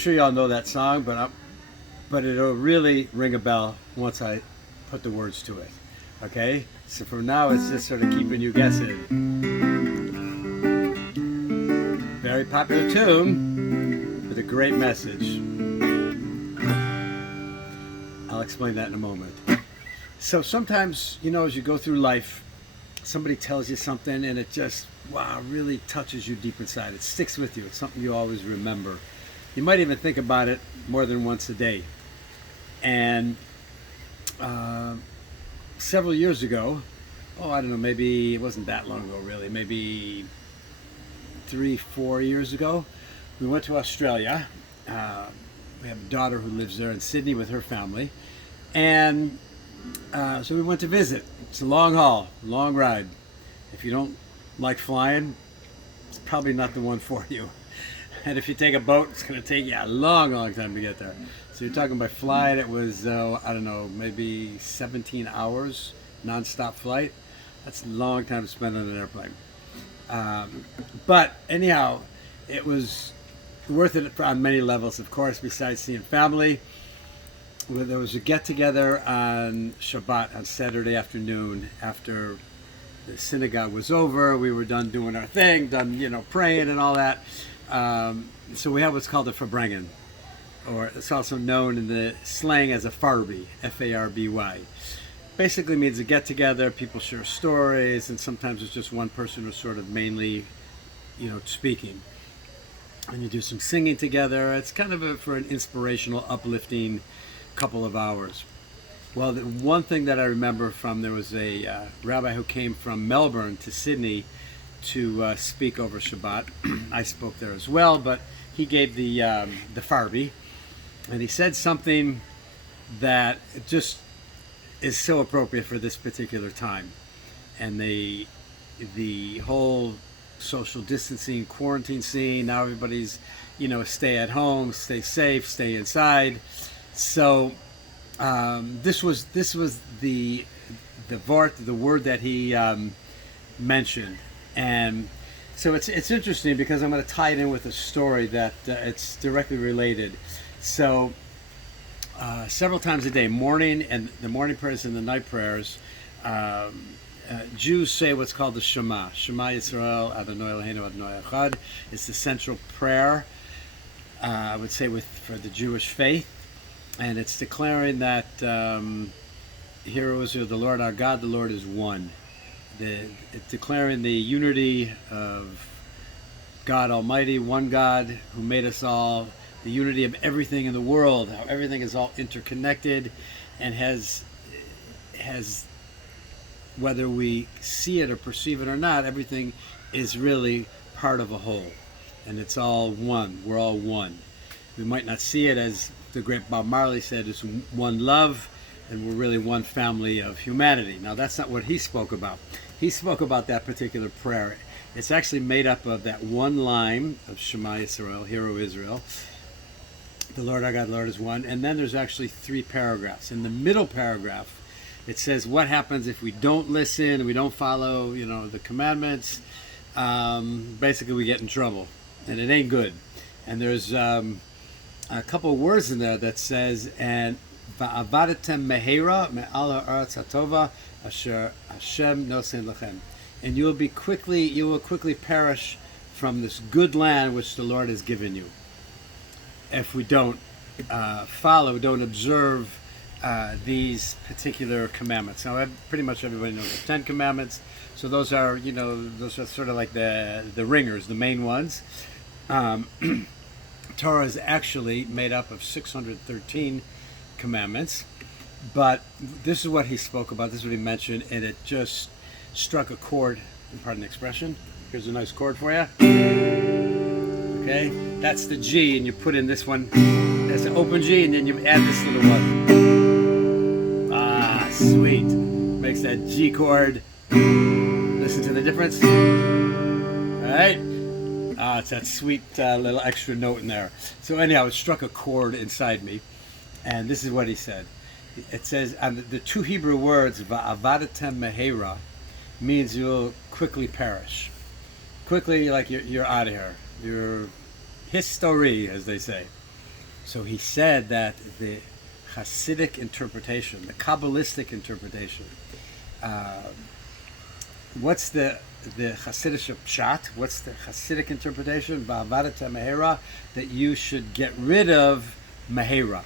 sure y'all know that song, but it'll really ring a bell once I put the words to it. Okay? So for now, it's just sort of keeping you guessing. Very popular tune with a great message. I'll explain that in a moment. So sometimes, as you go through life, somebody tells you something and it just, wow, really touches you deep inside. It sticks with you. It's something you always remember. You might even think about it more than once a day. And several years ago, I don't know, maybe it wasn't that long ago really, maybe 3-4 years ago, we went to Australia. We have a daughter who lives there in Sydney with her family. And so we went to visit. It's a long haul, long ride. If you don't like flying, it's probably not the one for you. And if you take a boat, it's going to take you a long, long time to get there. So you're talking about flight, it was, I don't know, maybe 17 hours, non-stop flight. That's a long time to spend on an airplane. But anyhow, it was worth it on many levels, of course, besides seeing family. There was a get-together on Shabbat, on Saturday afternoon, after the synagogue was over. We were done doing our thing, done, praying and all that. So we have what's called a Farbrengen, or it's also known in the slang as a Farby, F-A-R-B-Y. Basically means a get-together, people share stories, and sometimes it's just one person who's sort of mainly, speaking. And you do some singing together. It's kind of for an inspirational, uplifting couple of hours. Well, the one thing that I remember there was a rabbi who came from Melbourne to Sydney to speak over Shabbat. I spoke there as well, but he gave the Farby, and he said something that just is so appropriate for this particular time, and the whole social distancing, quarantine scene. Now everybody's, stay at home, stay safe, stay inside. So this was the word that he mentioned. And so it's interesting because I'm going to tie it in with a story that it's directly related. So several times a day, morning and the morning prayers and the night prayers, Jews say what's called the Shema. Shema Yisrael, Adonai Eloheinu, Adonai Echad. It's the central prayer, I would say, for the Jewish faith. And it's declaring that Hear, O Israel, the Lord our God, the Lord is one. It's declaring the unity of God Almighty, one God who made us all, the unity of everything in the world, how everything is all interconnected and has, whether we see it or perceive it or not, everything is really part of a whole. And it's all one. We're all one. We might not see it, as the great Bob Marley said, it's one love, and we're really one family of humanity. Now, that's not what he spoke about. He spoke about that particular prayer. It's actually made up of that one line of Shema Yisrael, Hear, O Israel, the Lord our God, the Lord is one. And then there's actually 3 paragraphs. In the middle paragraph, it says what happens if we don't listen, we don't follow, the commandments. Basically, we get in trouble, and it ain't good. And there's a couple of words in there that says, and va'avadatem mehera me'al ha'aretz hatova asher Hashem nosen lechem, and you will quickly perish from this good land which the Lord has given you, if we don't don't observe these particular commandments. Now, pretty much everybody knows the 10 commandments. So those are, those are sort of like the ringers, the main ones. Torah is actually made up of 613 commandments. But this is what he spoke about. This is what he mentioned, and it just struck a chord. Pardon the expression. Here's a nice chord for you. Okay, that's the G, and you put in this one. That's the open G, and then you add this little one. Ah, sweet. Makes that G chord. Listen to the difference. All right. Ah, it's that sweet little extra note in there. So anyhow, it struck a chord inside me, and this is what he said. It says, the 2 Hebrew words, va'avadatem mehera, means you'll quickly perish. Quickly, like you're out of here. You're history, as they say. So he said that the Hasidic interpretation, the Kabbalistic interpretation, uh, what's the Hasidic pshat? What's the Hasidic interpretation? Va'avadata mehera, that you should get rid of mehera.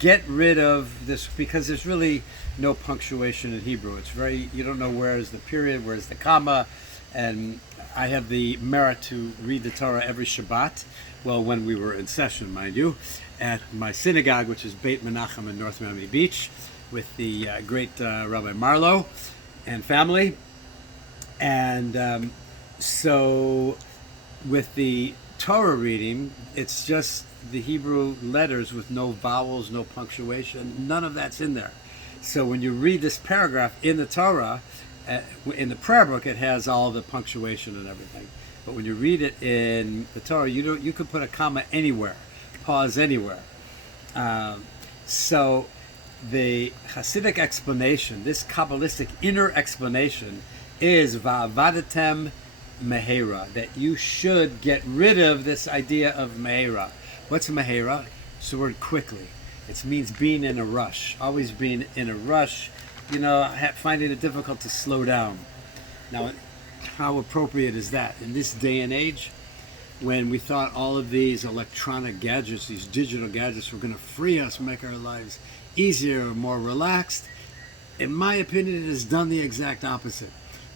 Get rid of this, because there's really no punctuation in Hebrew. It's very, you don't know where is the period, where is the comma. And I have the merit to read the Torah every Shabbat. Well, when we were in session, mind you, at my synagogue, which is Beit Menachem in North Miami Beach, with the great Rabbi Marlowe and family. And so with the Torah reading, it's just the Hebrew letters with no vowels, no punctuation, none of that's in there. So when you read this paragraph in the Torah, in the prayer book, it has all the punctuation and everything. But when you read it in the Torah, you could put a comma anywhere, pause anywhere. So the Hasidic explanation, this Kabbalistic inner explanation, is va'avadatem mehera, that you should get rid of this idea of mehera. What's mehera? It's the word quickly. It means being in a rush, always being in a rush, finding it difficult to slow down. Now, how appropriate is that in this day and age, when we thought all of these electronic gadgets, these digital gadgets, were going to free us, make our lives easier, more relaxed? In my opinion, it has done the exact opposite.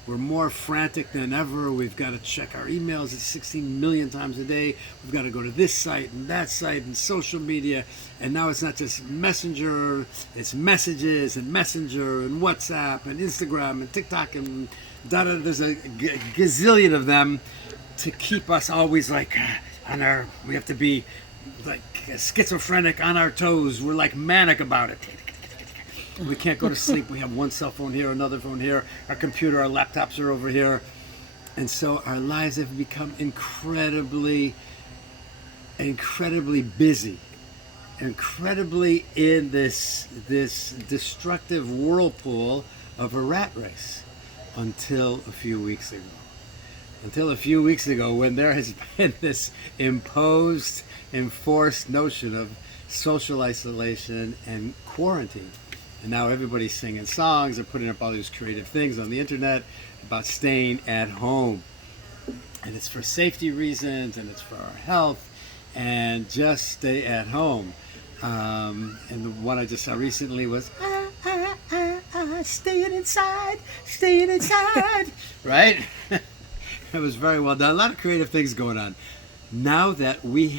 We're more frantic than ever. We've got to check our emails 16 million times a day. We've got to go to this site and that site and social media. And now it's not just Messenger, it's messages and Messenger and WhatsApp and Instagram and TikTok and there's a gazillion of them to keep us always like we have to be like schizophrenic, on our toes. We're like manic about it. We can't go to sleep. We have one cell phone here, another phone here, our computer, our laptops are over here. And so our lives have become incredibly busy, incredibly in this destructive whirlpool of a rat race until a few weeks ago. When there has been this enforced notion of social isolation and quarantine. And now everybody's singing songs and putting up all these creative things on the internet about staying at home. And it's for safety reasons, and it's for our health, and just stay at home. And the one I just saw recently was, staying inside, right? It was very well done. A lot of creative things going on. Now that we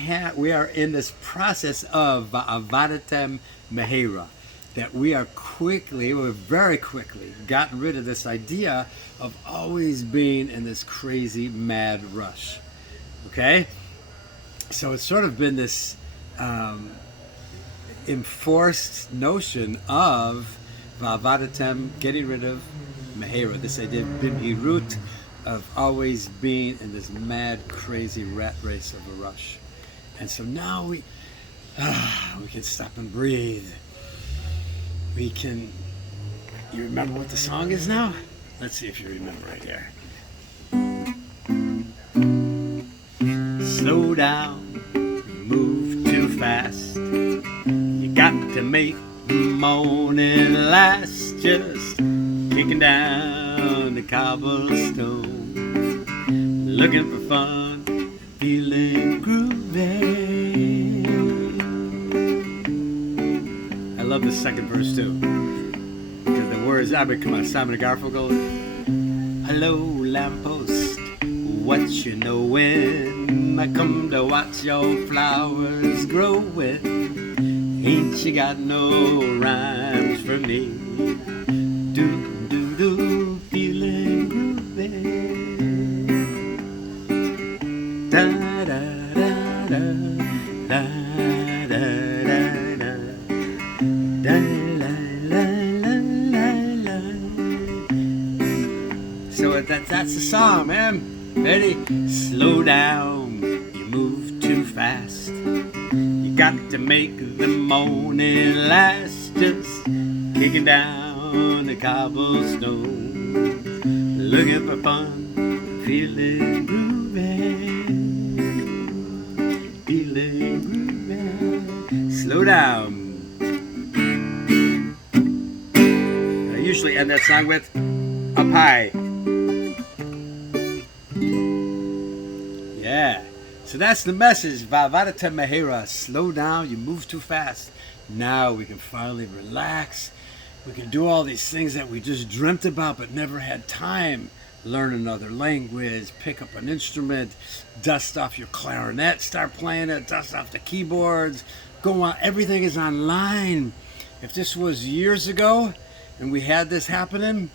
are in this process of va'avadatem mehera, that we've very quickly gotten rid of this idea of always being in this crazy mad rush. Okay? So it's sort of been this enforced notion of va'avadatem, getting rid of mehera, this idea of bimhirut, of always being in this mad, crazy rat race of a rush. And so now we can stop and breathe. You remember what the song is now? Let's see if you remember right here. Slow down, move too fast. You got to make the morning last. Just kicking down the cobblestone, looking for fun, feeling groovy. I love the second verse too, because the words, come on, Simon and Garfunkel. Hello, lamppost, what you knowin'? I come to watch your flowers growin'. Ain't you got no rhymes for me? Do, feeling groovy. Da da da da da da da da da la la la la la. So that's the song, man. Ready? Slow down, you move too fast. You got to make the morning last. Just kicking down the cobblestone, looking for fun, feeling groovy, feeling groovy. slow down. I usually end that song with up high. Yeah. So that's the message. Vavadata Mehera. Slow down. You move too fast. Now we can finally relax. We can do all these things that we just dreamt about but never had time. Learn another language, pick up an instrument, dust off your clarinet, start playing it, dust off the keyboards, go on. Everything is online. If this was years ago and we had this happening,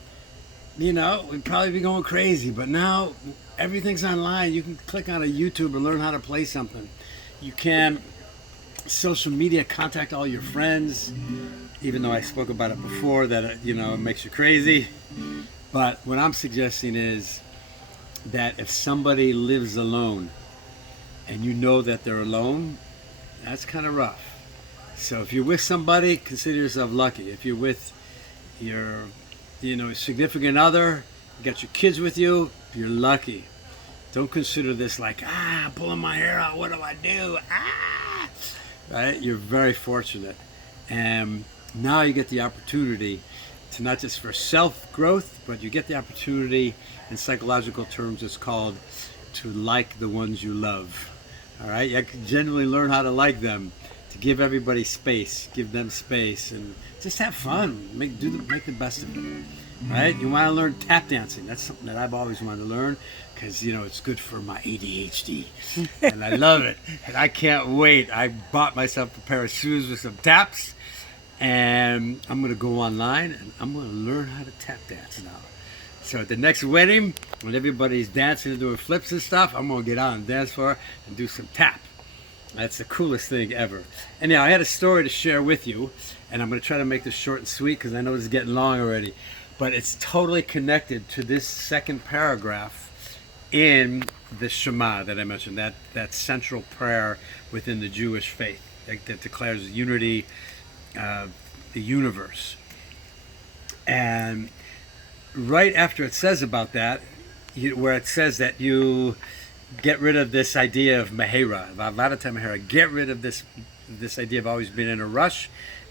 you know, we'd probably be going crazy. But now everything's online. You can click on a YouTube and learn how to play something. You can social media, contact all your friends, even though I spoke about it before that, you know, it makes you crazy. But what I'm suggesting is that if somebody lives alone and you know that they're alone, that's kind of rough. So if you're with somebody, consider yourself lucky. If you're with your, you know, significant other, you got your kids with you, you're lucky. Don't consider this like, I'm pulling my hair out, what do I do? Right? You're very fortunate. And now you get the opportunity to not just for self-growth, but you get the opportunity, in psychological terms, it's called to like the ones you love. All right? You can genuinely learn how to like them, to give everybody space, give them space, and just have fun. Make the best of it. Right? You want to learn tap dancing. That's something that I've always wanted to learn because, you know, it's good for my ADHD. And I love it. And I can't wait. I bought myself a pair of shoes with some taps. And I'm going to go online and I'm going to learn how to tap dance now. So at the next wedding, when everybody's dancing and doing flips and stuff, I'm going to get on the dance floor and do some tap. That's the coolest thing ever. Anyhow, I had a story to share with you, and I'm going to try to make this short and sweet because I know it's getting long already. But it's totally connected to this second paragraph in the Shema that I mentioned, that central prayer within the Jewish faith that declares unity, the universe. And right after it says about that, where it says that you get rid of this idea of Mehera, Vavadata Mehera, get rid of this idea of always being in a rush.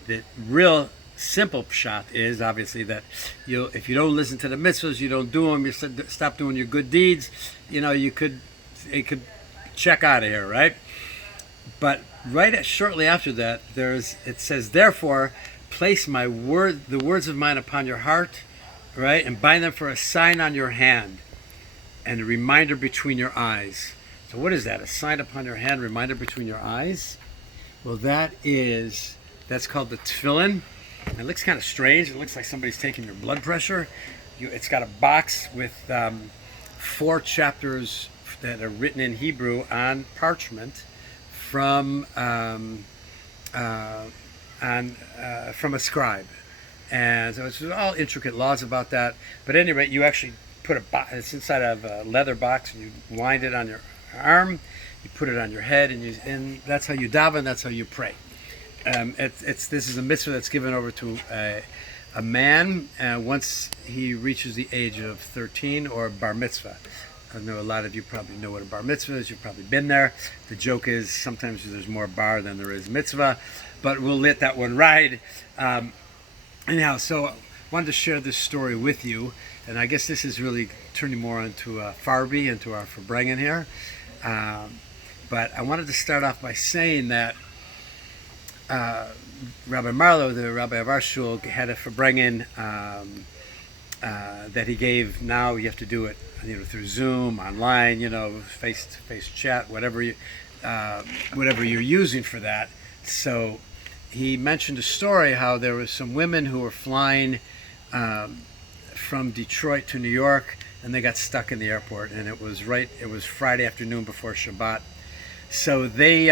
The real simple pshat is obviously that if you don't listen to the mitzvahs, you don't do them, you stop doing your good deeds, you know, it could check out of here, right? But shortly after that, it says, therefore, place the words of mine upon your heart, right, and bind them for a sign on your hand, and a reminder between your eyes. So what is that? A sign upon your hand, reminder between your eyes? Well, that's called the tefillin. It looks kind of strange. It looks like somebody's taking your blood pressure. It's got a box with 4 chapters that are written in Hebrew on parchment from a scribe. And so it's all intricate laws about that. But at any rate, you actually put it's inside of a leather box, and you wind it on your arm, you put it on your head, and that's how you daven, that's how you pray. This is a mitzvah that's given over to a man once he reaches the age of 13, or bar mitzvah. I know a lot of you probably know what a bar mitzvah is. You've probably been there. The joke is sometimes there's more bar than there is mitzvah, but we'll let that one ride. Anyhow, so I wanted to share this story with you, and I guess this is really turning more into Farby, into our Verbringen here. But I wanted to start off by saying that Rabbi Marlowe, the rabbi of our shul, had a Verbringen that he gave. Now you have to do it, you know, through Zoom, online, you know, face-to-face chat, whatever you're using for that. So he mentioned a story how there was some women who were flying from Detroit to New York, and they got stuck in the airport, and it was Friday afternoon before Shabbat. So they,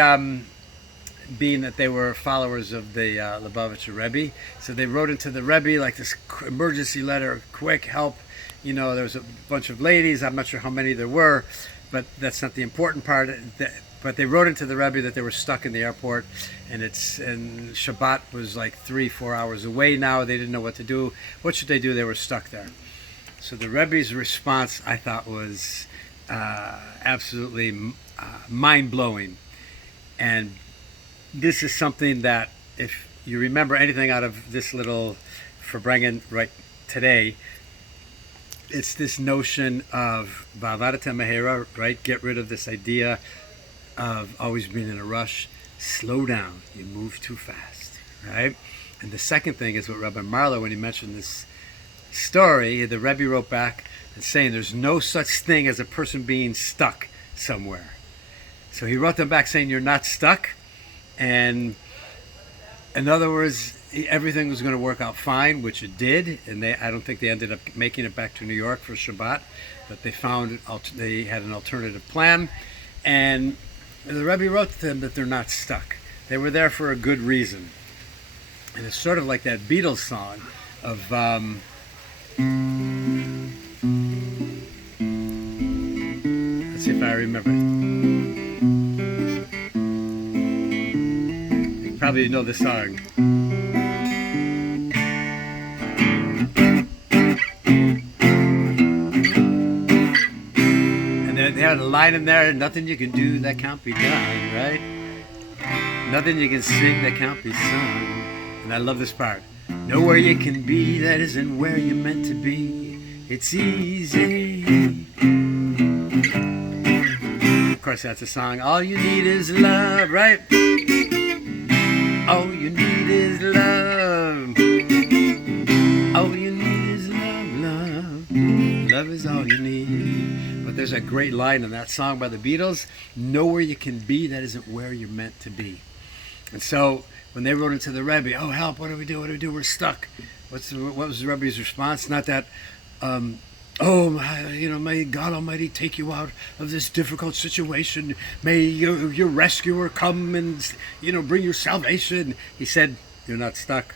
being that they were followers of the Lubavitcher Rebbe, so they wrote into the Rebbe like this emergency letter, quick help. You know, there was a bunch of ladies, I'm not sure how many there were, but that's not the important part. But they wrote into the Rebbe that they were stuck in the airport, and Shabbat was like 3-4 hours away now. They didn't know what to do. What should they do? They were stuck there. So the Rebbe's response, I thought, was absolutely mind-blowing. And this is something that, if you remember anything out of this little Verbringen right today, it's this notion of Va'avarta Mehera, right? Get rid of this idea of always being in a rush. Slow down. You move too fast, right? And the second thing is what Rabbi Marlow, when he mentioned this story, the Rebbe wrote back and saying there's no such thing as a person being stuck somewhere. So he wrote them back saying you're not stuck, and in other words, everything was going to work out fine, which it did. And I don't think they ended up making it back to New York for Shabbat, but they had an alternative plan, and the Rebbe wrote to them that they're not stuck. They were there for a good reason, and it's sort of like that Beatles song of. Let's see if I remember it. You probably know the song. And they had a line in there, nothing you can do that can't be done, right? Nothing you can sing that can't be sung. And I love this part. Nowhere you can be that isn't where you're meant to be. It's easy. Of course, that's a song. All you need is love, right? All you need is love. All you need is love, love. Love is all you need. But there's a great line in that song by the Beatles. Nowhere you can be that isn't where you're meant to be. And so when they wrote into the Rebbe, oh help, what do we do? What do we do? We're stuck. What was the Rebbe's response? Not that, may God Almighty take you out of this difficult situation. May your rescuer come and bring your salvation. He said, you're not stuck.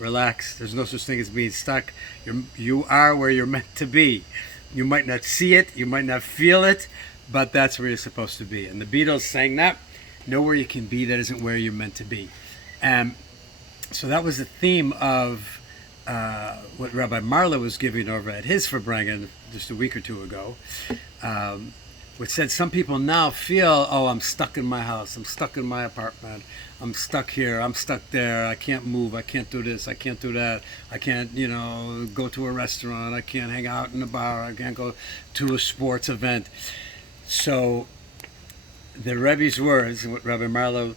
Relax. There's no such thing as being stuck. You are where you're meant to be. You might not see it, you might not feel it, but that's where you're supposed to be. And the Beatles sang that. Nowhere you can be that isn't where you're meant to be. So that was the theme of what Rabbi Marlow was giving over at his Verbringen just a week or two ago, which said some people now feel, oh, I'm stuck in my house, I'm stuck in my apartment, I'm stuck here, I'm stuck there, I can't move, I can't do this, I can't do that, I can't, go to a restaurant, I can't hang out in a bar, I can't go to a sports event. So the Rebbe's words, and what Rabbi Marlow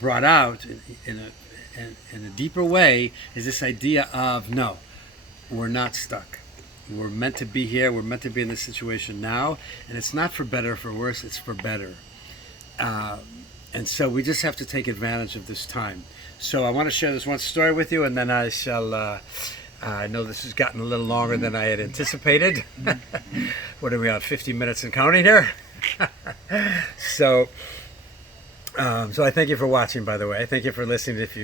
brought out in a deeper way, is this idea of no, we're not stuck. We're meant to be here. We're meant to be in this situation now, and it's not for better or for worse. It's for better, and so we just have to take advantage of this time. So I want to share this one story with you, and then I shall. I know this has gotten a little longer than I had anticipated. What are we on? 50 minutes and counting here. So I thank you for watching, by the way. I thank you for listening if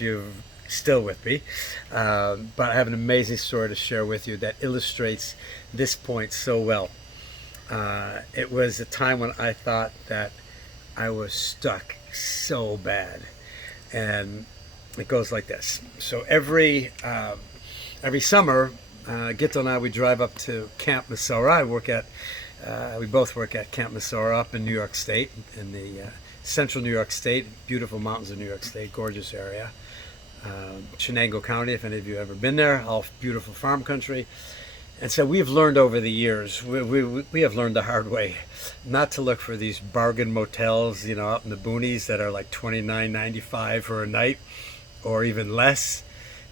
you're still with me. But I have an amazing story to share with you that illustrates this point so well. It was a time when I thought that I was stuck so bad. And it goes like this. So every summer, Gittel and I, we drive up to Camp Mesorah. We both work at Camp Mesorah up in New York State, in the central New York State, beautiful mountains of New York State, gorgeous area. Chenango County, if any of you have ever been there, all beautiful farm country. And so we've learned over the years, we have learned the hard way, not to look for these bargain motels, out in the boonies that are like $29.95 for a night, or even less,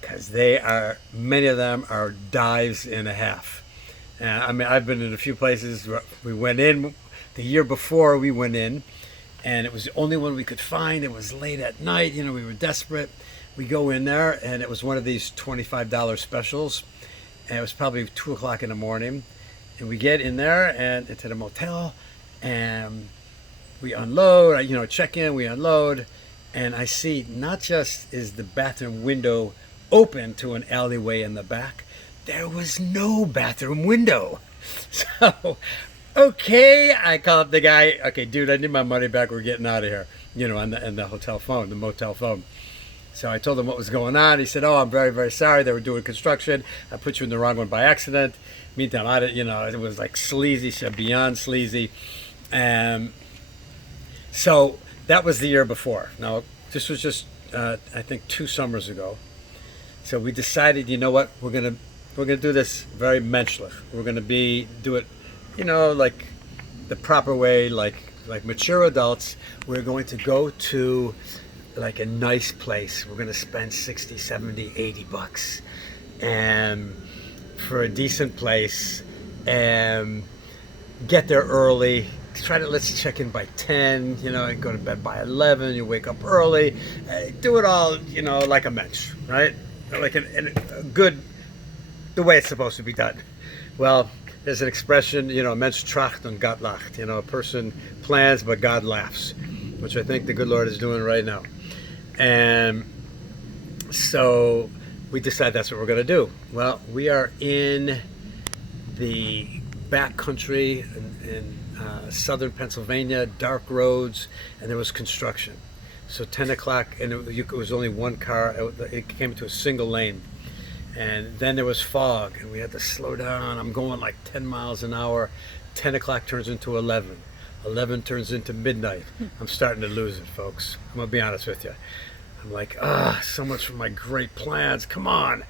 because many of them are dives and a half. And I've been in a few places where we went in, the year before we went in, and it was the only one we could find. It was late at night, we were desperate. We go in there, and it was one of these $25 specials, and it was probably 2 o'clock in the morning. And we get in there and into the motel, and we unload, check in, we unload, and I see not just is the bathroom window open to an alleyway in the back, there was no bathroom window. So, okay, I call up the guy, okay, dude, I need my money back, we're getting out of here, on the hotel phone, the motel phone. So I told him what was going on. He said, oh, I'm very, very sorry. They were doing construction. I put you in the wrong one by accident. Meantime, it was like sleazy, beyond sleazy. So that was the year before. Now, this was just, I think, 2 summers ago. So we decided, you know what, we're gonna do this very menschlich. We're gonna do it, like the proper way, like mature adults. We're going to go to like a nice place. We're gonna spend 60, 70, 80 bucks and for a decent place and get there early. Let's check in by 10, and go to bed by 11, you wake up early, do it all, like a mensch, right? Like a good, the way it's supposed to be done. Well, there's an expression, Mensch tracht und Gott lacht. A person plans, but God laughs, which I think the good Lord is doing right now. And so we decide that's what we're going to do. Well, we are in the back country in southern Pennsylvania, dark roads, and there was construction. So 10 o'clock, and it was only one car. It came to a single lane. And then there was fog, and we had to slow down. I'm going like 10 miles an hour. 10 o'clock turns into 11. 11 turns into midnight. I'm starting to lose it, folks. I'm going to be honest with you. I'm like, so much for my great plans. Come on.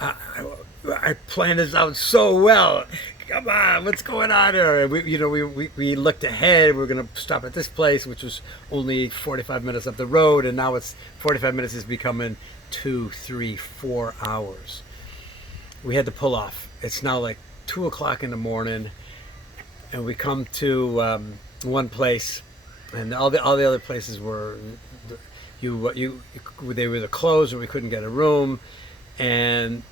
I planned this out so well. Come on, what's going on here? We looked ahead. We were going to stop at this place, which was only 45 minutes up the road, and now it's 45 minutes is becoming 2, 3, 4 hours. We had to pull off. It's now like 2 o'clock in the morning, and we come to one place, and all the other places were they were either closed or we couldn't get a room, and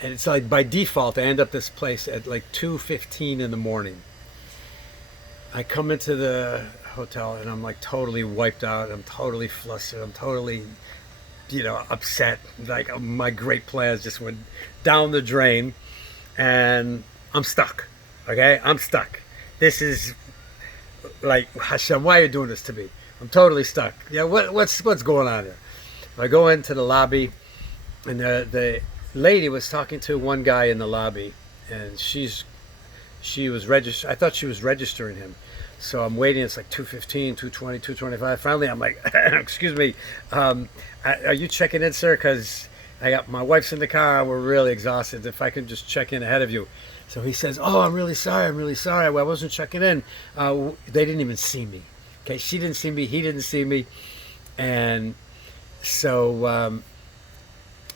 it's like by default I end up this place at like 2:15 in the morning. I come into the hotel and I'm like totally wiped out. I'm totally flustered. I'm totally, upset. Like my great plans just went down the drain, and I'm stuck. Okay, I'm stuck. This is like, Hashem, why are you doing this to me? I'm totally stuck. What's going on here? I go into the lobby, and the lady was talking to one guy in the lobby, and she was registered. I thought she was registering him, so I'm waiting. It's like 2:15, 2:20, 2:25. Finally, I'm like, excuse me, are you checking in, sir? Because I got my wife's in the car. We're really exhausted. If I can just check in ahead of you. So he says, oh, I'm really sorry. Well, I wasn't checking in. They didn't even see me. Okay, she didn't see me. He didn't see me, and so.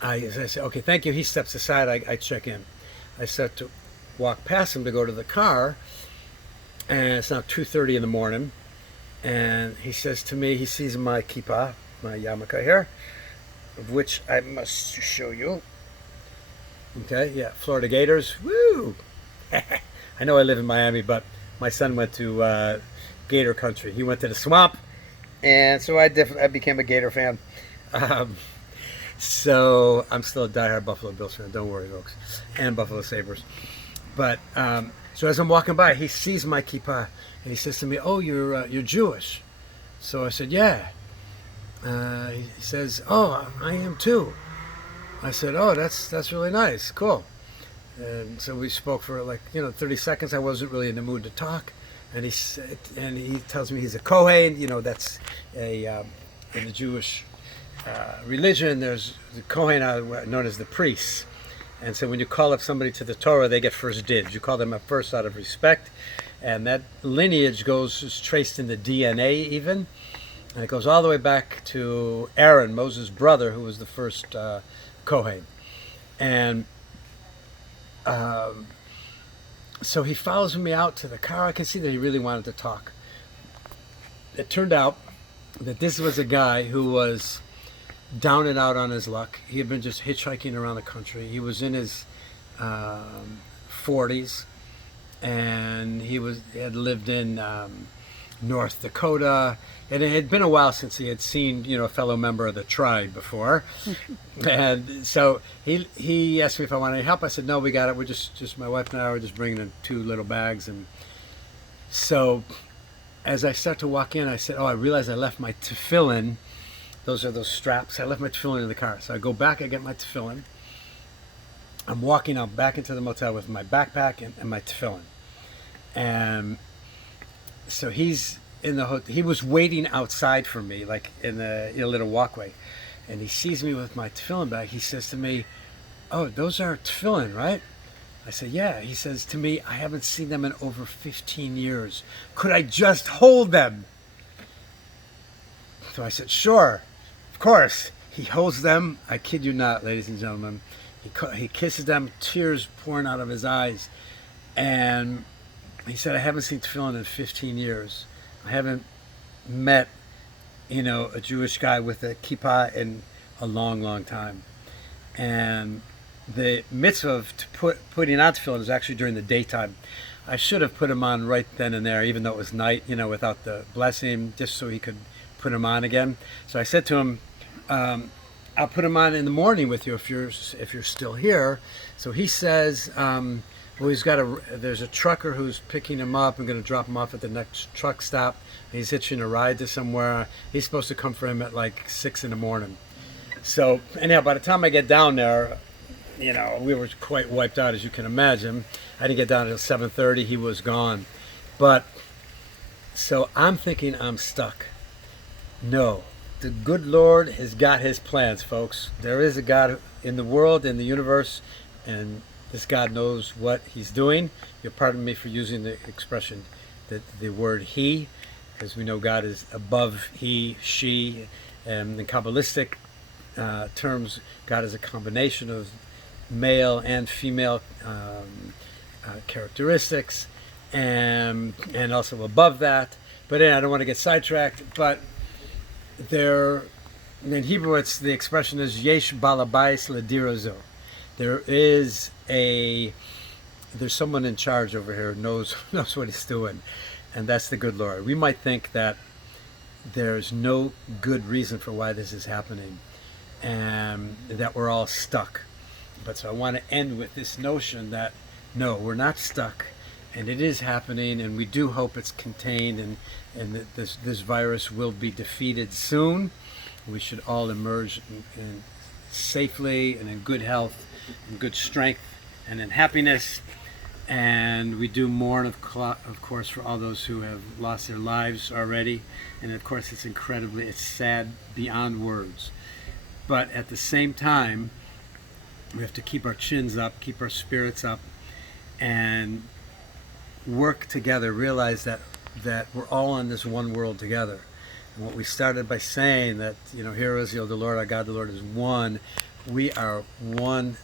I said, okay, thank you. He steps aside. I check in. I start to walk past him to go to the car, and it's now 2:30 in the morning, and he says to me, he sees my kippah, my yarmulke here, of which I must show you. Okay, yeah, Florida Gators, woo! I know I live in Miami, but my son went to Gator country. He went to the swamp, and so I became a Gator fan. So I'm still a diehard Buffalo Bills fan. Don't worry, folks, and Buffalo Sabres. But so as I'm walking by, he sees my kippah, and he says to me, "Oh, you're Jewish." So I said, "Yeah." He says, "Oh, I am too." I said, "Oh, that's really nice, cool." And so we spoke for like 30 seconds. I wasn't really in the mood to talk, and he tells me he's a Kohen. That's a in the Jewish religion, there's the Kohen known as the priests, and so when you call up somebody to the Torah, they get first dibs. You call them up first out of respect, and that lineage is traced in the DNA even, and it goes all the way back to Aaron, Moses' brother, who was the first Kohen. And so he follows me out to the car. I can see that he really wanted to talk. It turned out that this was a guy who was down and out on his luck. He had been just hitchhiking around the country. He was in his 40s, and he had lived in North Dakota, and it had been a while since he had seen a fellow member of the tribe before. And so he asked me if I wanted any help. I said, no, we got it. We're just my wife and I were just bringing in 2 little bags. And so as I start to walk in, I said, oh, I realized I left my tefillin. Those are those straps. I left my tefillin in the car. So I go back, I get my tefillin. I'm walking out back into the motel with my backpack and my tefillin. And so he's in the hotel. He was waiting outside for me, like in a little walkway, and he sees me with my tefillin bag. He says to me, "Oh, those are tefillin, right?" I said, "Yeah." He says to me, "I haven't seen them in over 15 years. Could I just hold them?" So I said, "Sure, of course." He holds them. I kid you not, ladies and gentlemen. He kisses them, tears pouring out of his eyes, and he said, "I haven't seen tefillin in 15 years. I haven't met, a Jewish guy with a kippah in a long, long time." And the mitzvah of putting on tefillin is actually during the daytime. I should have put him on right then and there, even though it was night, without the blessing, just so he could put him on again. So I said to him, "I'll put him on in the morning with you if you're still here." So he says, "Well, there's a trucker who's picking him up. I'm going to drop him off at the next truck stop. He's hitching a ride to somewhere. He's supposed to come for him at like 6 in the morning." So anyhow, by the time I get down there, we were quite wiped out, as you can imagine. I didn't get down until 7:30. He was gone. But so I'm thinking I'm stuck. No, the good Lord has got his plans, folks. There is a God in the world, in the universe, and this God knows what he's doing. You'll pardon me for using the expression, the word he, because we know God is above he, she, and in Kabbalistic terms, God is a combination of male and female characteristics, and also above that. But I don't want to get sidetracked. But in Hebrew, the expression is yesh balabais ledirazo. There's someone in charge over here who knows what he's doing, and that's the good Lord. We might think that there's no good reason for why this is happening, and that we're all stuck. But so I want to end with this notion that no, we're not stuck, and it is happening, and we do hope it's contained, and that this virus will be defeated soon. We should all emerge in safely and in good health, in good strength, and in happiness. And we do mourn, of course, for all those who have lost their lives already. And of course, it's sad beyond words. But at the same time, we have to keep our chins up, keep our spirits up, and work together. Realize that we're all in this one world together. And what we started by saying that, here is the Lord our God, the Lord is one. We are one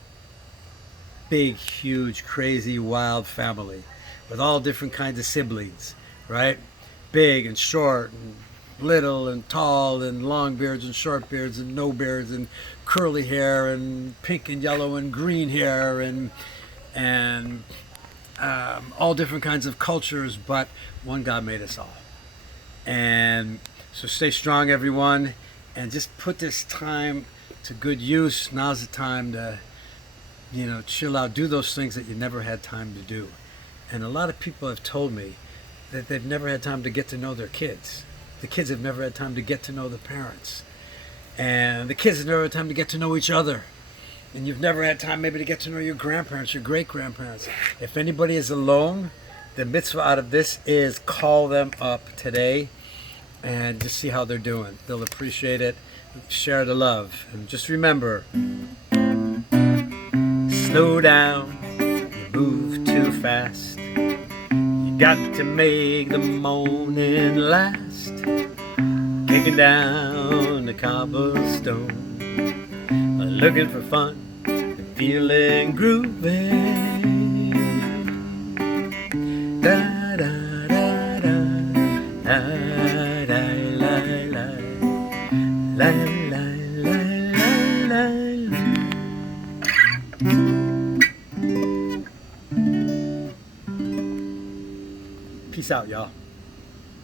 big, huge, crazy, wild family with all different kinds of siblings, right? Big and short and little and tall and long beards and short beards and no beards and curly hair and pink and yellow and green hair and all different kinds of cultures, but one God made us all. And so stay strong, everyone, and just put this time to good use. Now's the time to chill out, do those things that you never had time to do. And a lot of people have told me that they've never had time to get to know their kids. The kids have never had time to get to know the parents. And the kids have never had time to get to know each other. And you've never had time maybe to get to know your grandparents, your great-grandparents. If anybody is alone, the mitzvah out of this is call them up today and just see how they're doing. They'll appreciate it. Share the love. And just remember, slow down, you move too fast. You got to make the morning last. Kicking down the cobblestone, looking for fun and feeling groovy. Da da da da, da da la la, la la la la la. Peace out, y'all.